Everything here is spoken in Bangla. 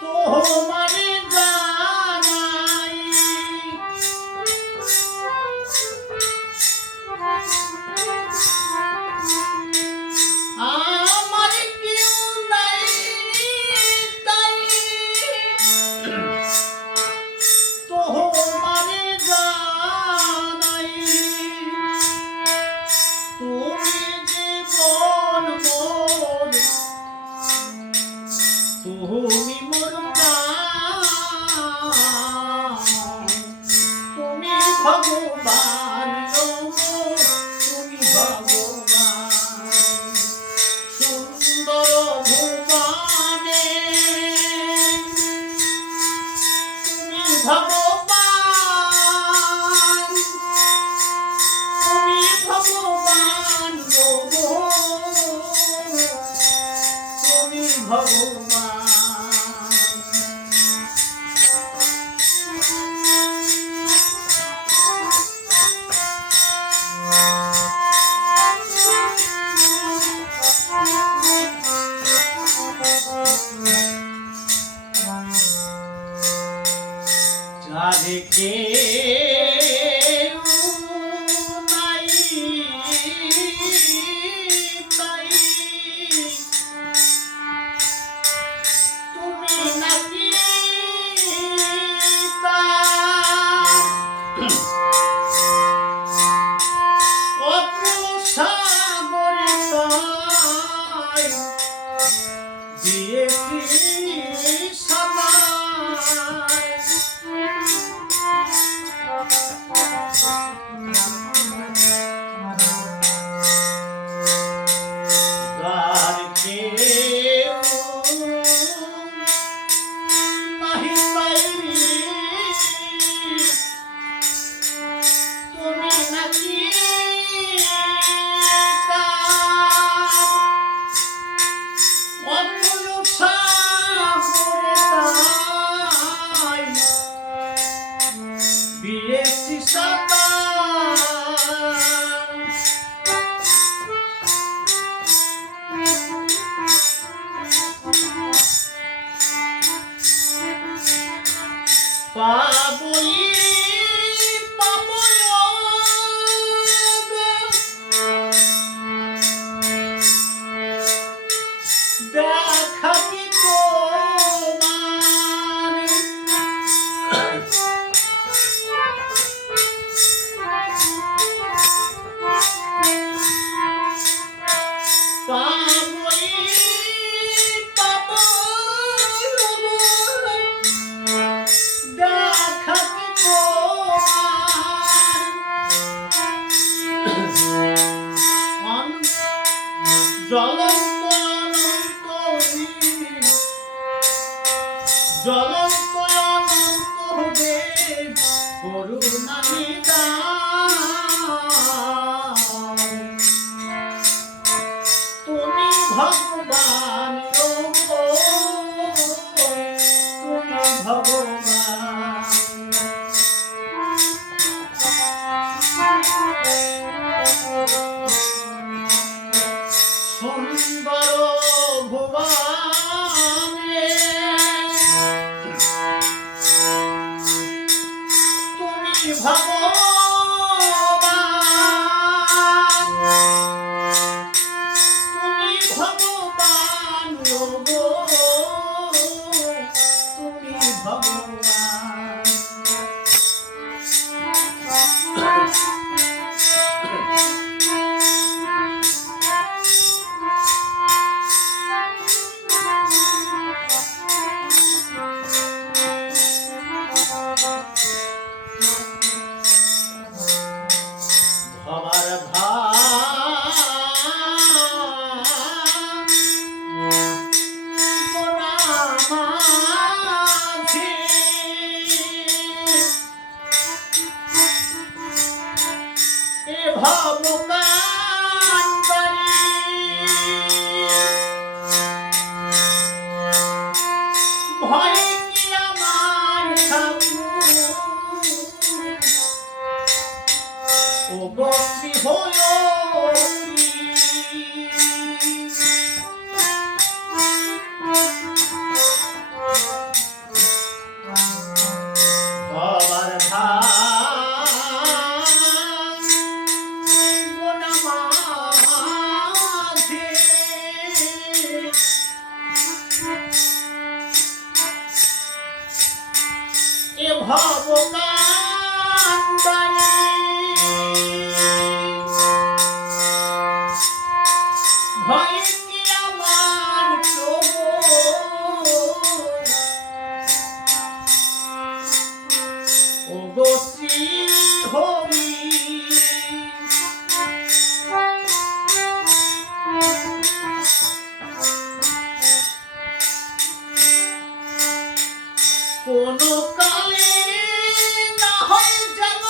多好的 ভগবান রাধে কে Fábio ভগবান তুমি ভগবান। সুন্দর Oh, glory, holy, holy. 怕不敢 কোনো কালে না হয় যাব